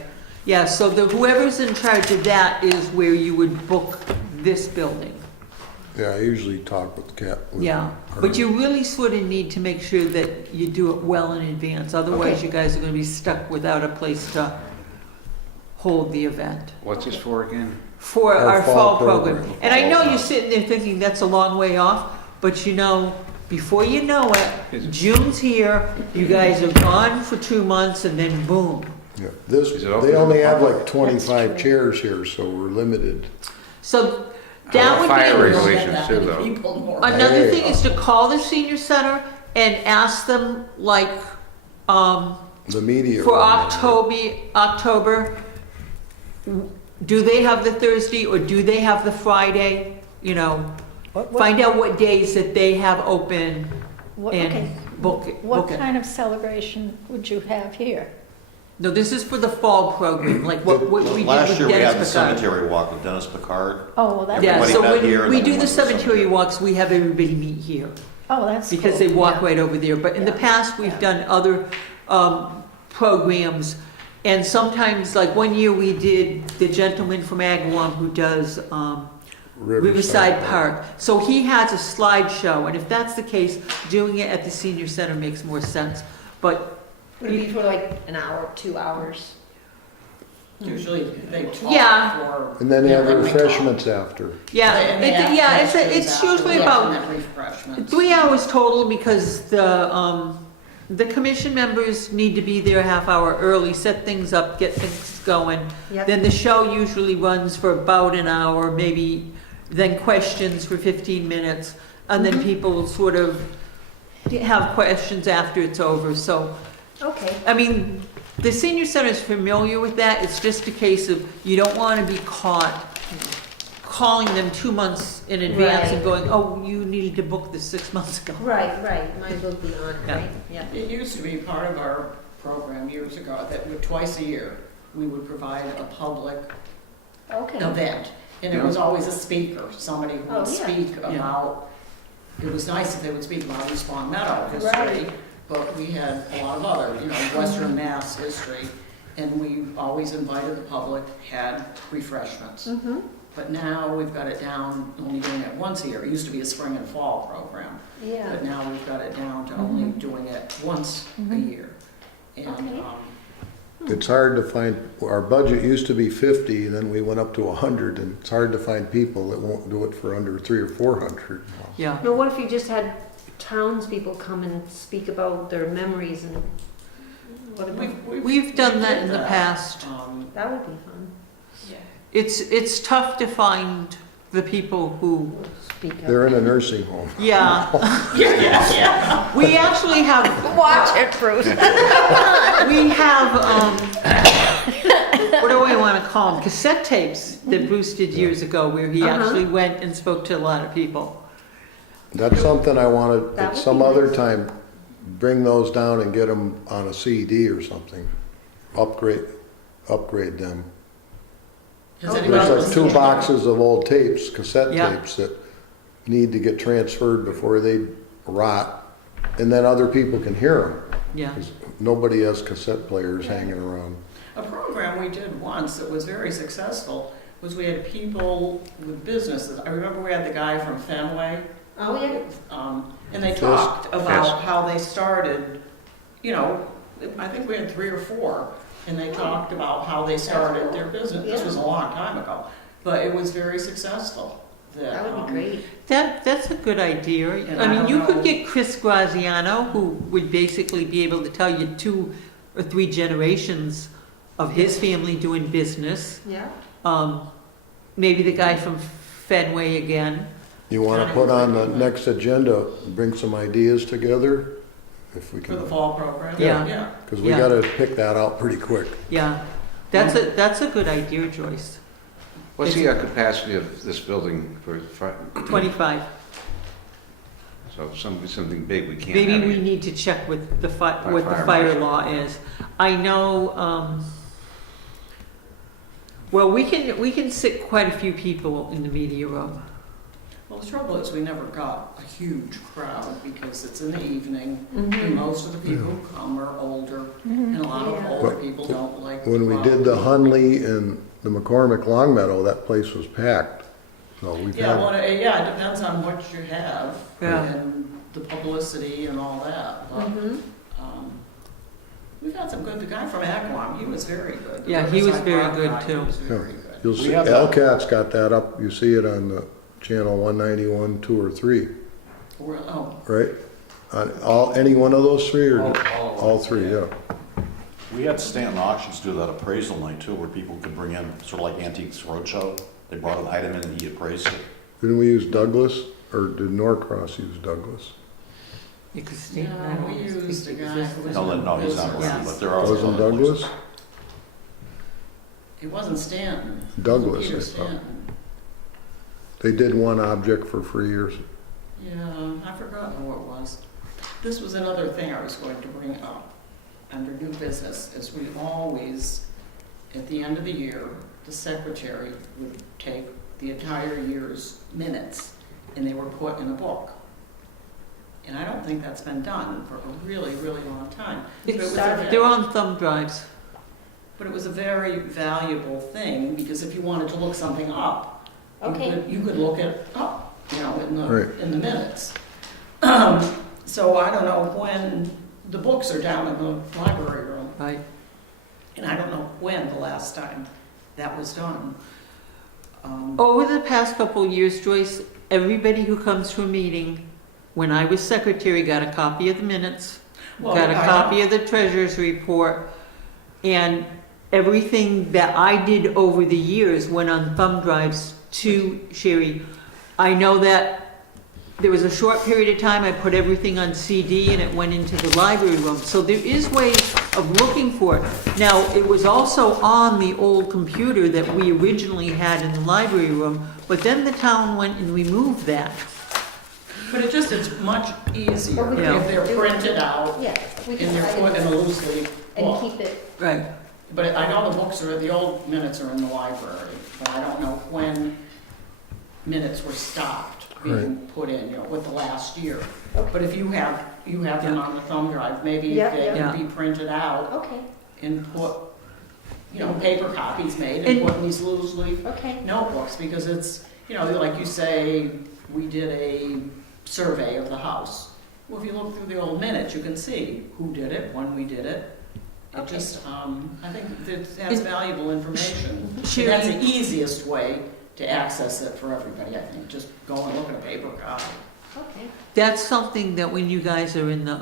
Yeah, so whoever's in charge of that is where you would book this building. Yeah, I usually talk with Kat. Yeah, but you really sort of need to make sure that you do it well in advance. Otherwise, you guys are gonna be stuck without a place to hold the event. What's this for again? For Our our fall fall program. program. And I know you're sitting there thinking that's a long way off, but you know, before you know it, June's here, you guys are gone for 2 months, and then boom. Yeah, this, Is it open they to only the have public? like 25 chairs here, so we're limited. So that would Fire be, regulations too, though. People more. another Hey. thing is to call the senior center and ask them, like, The media. for room. October, do they have the Thursday or do they have the Friday? You know, find out what days that they have open Okay, and book it. what book it. kind of celebration would you have here? No, this is for the fall program, like what we did with Last year, we had the Dennis Picard. cemetery walk with Dennis Picard. Oh, well, that's, Yeah, Everybody so met here when and we then do we the went to the cemetery cemetery. walks, we have everybody meet here. oh, that's Because cool. they walk Yeah. right over there. But in the Yeah. past, we've done other programs. And sometimes, like one year we did the gentleman from Agawam who does Riverside Park. So he has a slideshow, and if that's the case, doing it at the senior center makes more sense. But Would it be for like an hour, 2 hours? Usually they talk Yeah. for. And then they have Yeah, like- refreshments after. yeah, And they it, have yeah, refreshments it's after. usually Yeah, about and then refreshments. 3 hours total because the commission members need to be there a half hour early, set things up, get things going. Yep. Then the show usually runs for about an hour, maybe then questions for 15 minutes. And then people sort of have questions after it's over. So, Okay. I mean, the senior center is familiar with that. It's just a case of you don't want to be caught calling them 2 months in advance and Right. going, oh, you needed to book this 6 months ago. Right, might as well be on, Yeah. right? Yeah. It used to be part of our program years ago that twice a year, we would provide a public Okay. event. And it was always a speaker, somebody who Oh, would yeah. speak about, it was nice if they would speak about East Long Meadow history, Right. but we had a lot of other, Western Mass history, and we always invited the public, had refreshments. Mm-hmm. But now we've got it down, only doing it once a year. It used to be a spring and fall program, Yeah. but now we've got it down to only doing it once a year. And, Okay. It's hard to find, our budget used to be 50, then we went up to 100, and it's hard to find people that won't do it for under 300 or 400. Yeah. But what if you just had townspeople come and speak about their memories and what about, We've done that in the did past. that would be fun. It's tough to find the people who, Speak up. They're in a nursing home. yeah. We actually have, Watch it, Bruce. we have, what do I want to call them? Cassette tapes that Bruce did years ago where he actually went and spoke to a lot of people. That's something I want to, That at would some be other nice. time, bring those down and get them on a CD or something. Upgrade them. Has anybody There's like listened 2 to- boxes of old tapes, cassette Yeah. tapes, that need to get transferred before they rot, and then other people can hear them. Yeah. Nobody has cassette players hanging around. A program we did once that was very successful was we had people with businesses. I remember we had the guy from Fenway, Oh, yeah. and they Fisk. talked about Fisk. how they started I think we had 3 or 4, and they talked about how they started their business. This was a long time ago, but it was very successful. That would be great. That's a good idea. And I I mean, don't you could know- get Chris Graziano, who would basically be able to tell you 2 or 3 generations of his family doing business. Yeah. Maybe the guy from Fenway again. You want to put on the next agenda, bring some ideas together, if we For the can, fall program? Yeah. Yeah. because we Yeah. got to pick that out pretty quick. Yeah, that's a good idea, Joyce. What's the capacity of this building for, 25. so something big we can't Maybe have we here. need to check with the By what the fire fire marshal. law is. I know, well, we can sit quite a few people in the media room. Well, the trouble is, we never got a huge crowd because it's in the evening, Mm-hmm. and most of the people who come are older, and a lot of Yeah. older But people don't like to When we go did out. the Hunley and the McCormick Long Meadow, that place was packed. So we've Yeah, well, had, it depends on what you have, Yeah. and the publicity and all that, but, Mm-hmm. we've had some good, the guy from Agawam, he was very good. The Yeah, he was Riverside very Park good, guy, too. He was very Yeah. good. you'll We see, have that. LCAT's got that up, you see it on the channel 191, 2 or 3, Oh, right? On any one of those 3 or All- all 3, yeah. We had Stanton Auctions do that appraisal night too, where people could bring in, sort of like Antiques Roadshow. They brought an item in and he appraised it. Didn't we use Douglas, or did Norcross use Douglas? Because Stan and I no, don't we used a speak guy business. who was No, in no, he's not business. around, but there are. Wasn't other places. Douglas? It wasn't Stanton. It wasn't Douglas, Peter I thought. Stanton. They did one object for free years. Yeah, I've forgotten who it was. This was another thing I was going to bring up under new business, is we always, at the end of the year, the secretary would take the entire year's minutes, and they were put in a book. And I don't think that's been done for a really, really long time. But it was a They're on thumb drives. But it was a very valuable thing, because if you wanted to look something up, Okay. you could look it up, Right. in the minutes. So I don't know when, the books are down in the library room, Right. and I don't know when the last time that was done. Over the past couple of years, Joyce, everybody who comes to a meeting, when I was secretary, got a copy of the minutes, Well, got a I- copy of the treasurer's report, and everything that I did over the years went on thumb drives to Sherry. I know that there was a short period of time I put everything on CD and it went into the library room. So there is ways of looking for it. Now, it was also on the old computer that we originally had in the library room, but then the town went and removed that. But it's much easier But we Yeah. if they're printed out Yeah, we and can they're put in a loose leaf and book. keep it. Right. But I know the books are, the old minutes are in the library, but I don't know when minutes were stopped being put in, with the last year. Okay. But if you have them on the thumb drive, maybe Yeah, they yeah. can be printed out Okay, and put, paper copies made And- and put in these loose leaf okay. notebooks, because it's, like you say, we did a survey of the house. Well, if you look through the old minutes, you can see who did it, when we did it. It Okay. just, I think it has valuable information. And Sherry- that's the easiest way to access it for everybody, I think, just go and look at a paper copy. Okay. That's something that when you guys are in the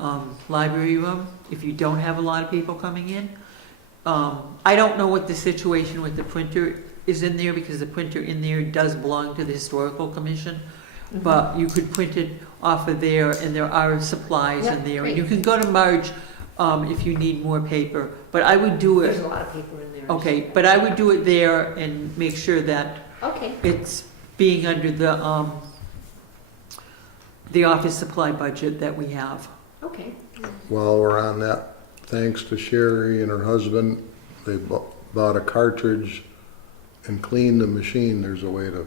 library room, if you don't have a lot of people coming in, I don't know what the situation with the printer is in there, because the printer in there does belong to the Historical Commission, but you could print it off of there, and there are supplies in Yep, there. And great. you can go to Marge if you need more paper, but I would do There's it, a lot of people in there. okay, but I would do it there and make sure that Okay, it's being under the office supply budget that we have. okay. While we're on that, thanks to Sherry and her husband, they bought a cartridge and cleaned the machine. There's a way to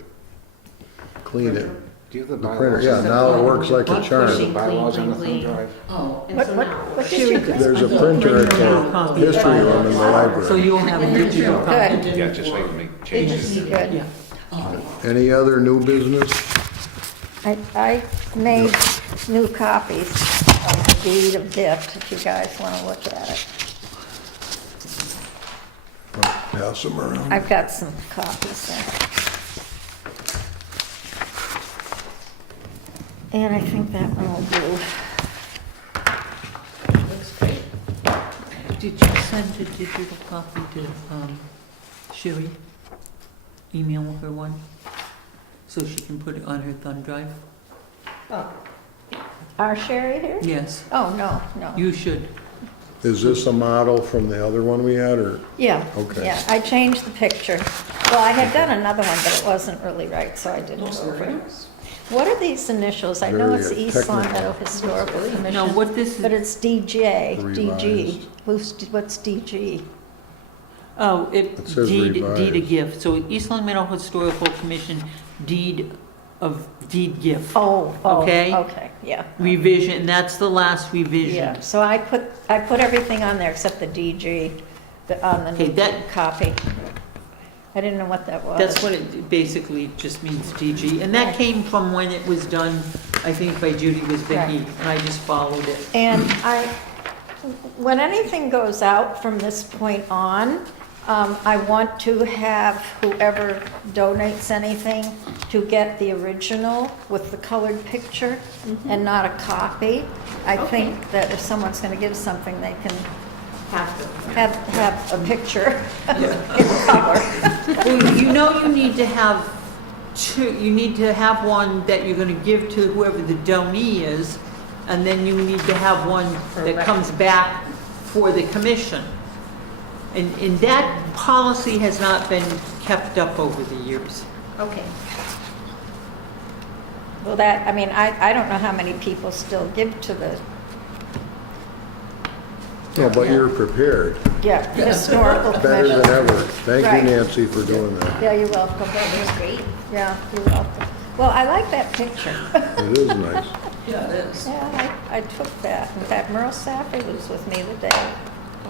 clean it. Do you have The the printer, bylaws? yeah, now it works like a One charm. pushing. Bylaws on the Clean, thumb clean, drive? Oh, And so now. What did you do? There's a printer at the history room in the So library. you'll have a digital copy. it didn't Yeah, just so you work. can make It changes. just- Good. Yeah. Oh, Any other new business? I made new copies of deed of gift, if you guys want to look at it. Pass them around. I've got some copies there. And I think that one will do. Looks great. Did you send a digital copy to Sherry? Email her one, so she can put it on her thumb drive? Our Sherry here? Yes, Oh, no, no. you should. Is this a model from the other one we had, or? Yeah. Okay. Yeah, I changed the picture. Well, I had done another one, but it wasn't really right, so I didn't Looks go over it. nice. What are these initials? I know Very it's the East Long technical. Meadow Historical Commission. No, what this But is, it's DG, Revised. DG. What's DG? oh, It says deed revised. of gift, so East Long Meadow Historical Commission deed gift. Oh, Okay. okay, yeah. Revision, that's the last revision. Yeah, so I put everything on there except the DG, on Okay, the that- copy. I didn't know what that was. That's what it basically just means, DG. And that came from when it was done, I think by Judy Wisbecki, Right. and I just followed it. And when anything goes out from this point on, I want to have whoever donates anything to get the original with the colored picture and not a copy. I think that if someone's gonna give something, they can have a picture in color. Well, you know you need to have two, you need to have one that you're gonna give to whoever the donee is, and then you need to have one that comes back for the commission. And that policy has not been kept up over the years. Okay. Well, I mean, I don't know how many people still give to the, No, but you're prepared. historical Better than commission. ever. Thank Right. you, Nancy, for doing that. Yeah, you're welcome. That was great. Yeah, you're welcome. Well, I like that picture. It is nice. Yeah, it is. Yeah, I took that. In fact, Merle Safford was with me the day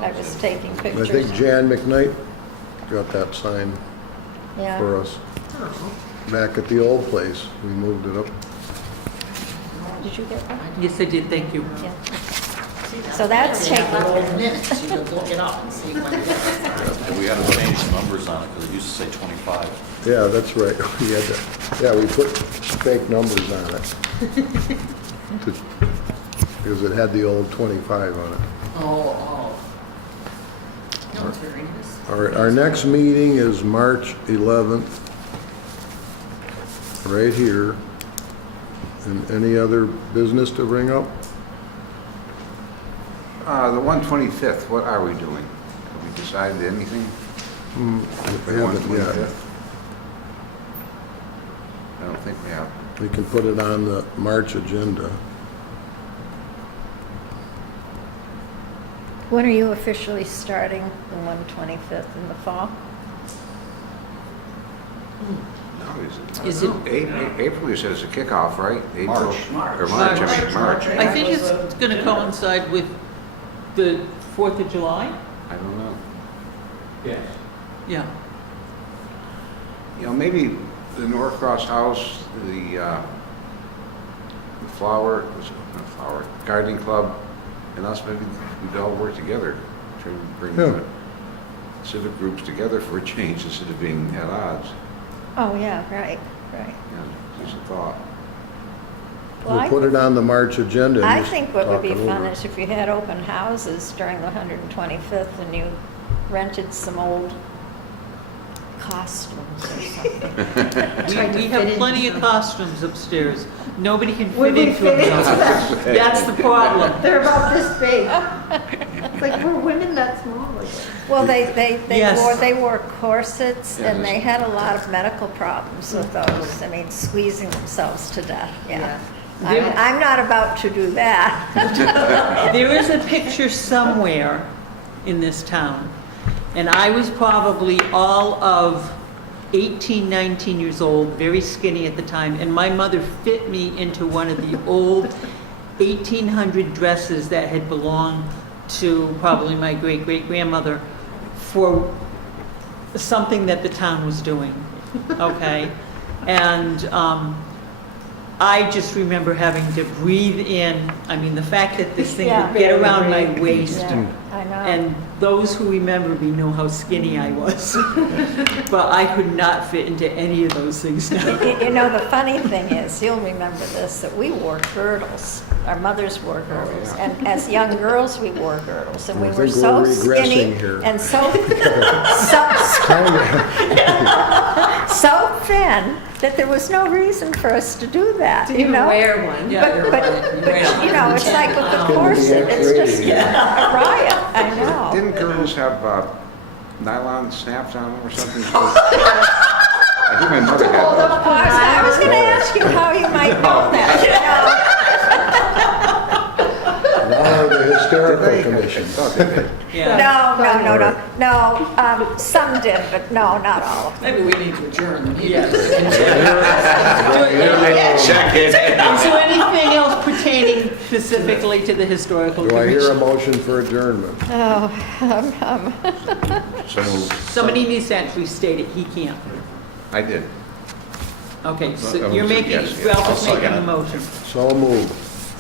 I was taking I pictures. think Jan McKnight got that sign Yeah. for us. Back at the old place, we moved it up. Did you get that? Yes, I did, thank you. Yeah. See, So that's they have taken- the old minutes, you could look it up and see when it is. And we had to change the numbers on it because it used to say 25. Yeah, that's right. We had to, yeah, we put fake numbers on it. Because it had the old 25 on it. Oh. No, it's very nice. Our next meeting is March 11th, right here. And any other business to bring up? The 125th, what are we doing? Have we decided anything? We haven't yet. 125th? I don't think we have. We can put it on the March agenda. When are you officially starting the 125th in the fall? No, Is it- April, you said it's a kickoff, right? April- March. Or March, I mean, March. I think it's gonna coincide with the 4th of July? I don't know. Yes. Yeah. You know, maybe the Norcross House, the gardening club, and us, maybe we'd all work together, try to bring Yeah. the civic groups together for a change instead of being at odds. Oh, yeah, right. Yeah, just a thought. Well, We'll put it on the March agenda. and I just think what would talk be it fun over. is if you had open houses during the 125th and you rented some old costumes or something. We have plenty of costumes upstairs. Nobody can Would fit we into fit them. into them? That's the problem. They're about this big. It's like, we're women that small. Well, Yes. they wore corsets Yeah, and they had a lot of medical problems with those. I mean, squeezing themselves to death, yeah. Yeah. I'm not about to do that. There is a picture somewhere in this town, and I was probably all of 18, 19 years old, very skinny at the time, and my mother fit me into one of the old 1800 dresses that had belonged to probably my great-great-grandmother for something that the town was doing, okay? And I just remember having to breathe in, I mean, the fact that this thing Yeah. could get around my waist. Yeah, I know. And those who remember me know how skinny I was. But I could not fit into any of those things now. You know, the funny thing is, you'll remember this, that we wore girdles. Our mothers wore girdles. And as young girls, we wore girdles. And we I were think so we're skinny regressing here. and so thin that there was no reason for us to do that, Didn't you even know? wear one. But, you know, it's like with the corset, it's just a riot, I know. Didn't girls have nylon snaps on them or something? I think my mother had those. I was gonna ask you how you might know that, Now the Historical Commission. Oh, did they? you know? Yeah. No, some did, but no, not all of them. Maybe we need to adjourn the meeting. Yes. Check it. Is there anything else pertaining specifically to the historical Do I hear a commission? motion for adjournment? So Somebody needs to actually state it, he can't. I did. Okay, so I you're would making, suggest, yeah. Ralph I'll is making second a it. motion. So moved.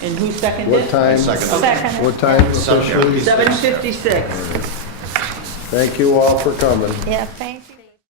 And who seconded What it? time? Second. Second. What time officially? 7:56. Thank you all for coming. Yeah, thank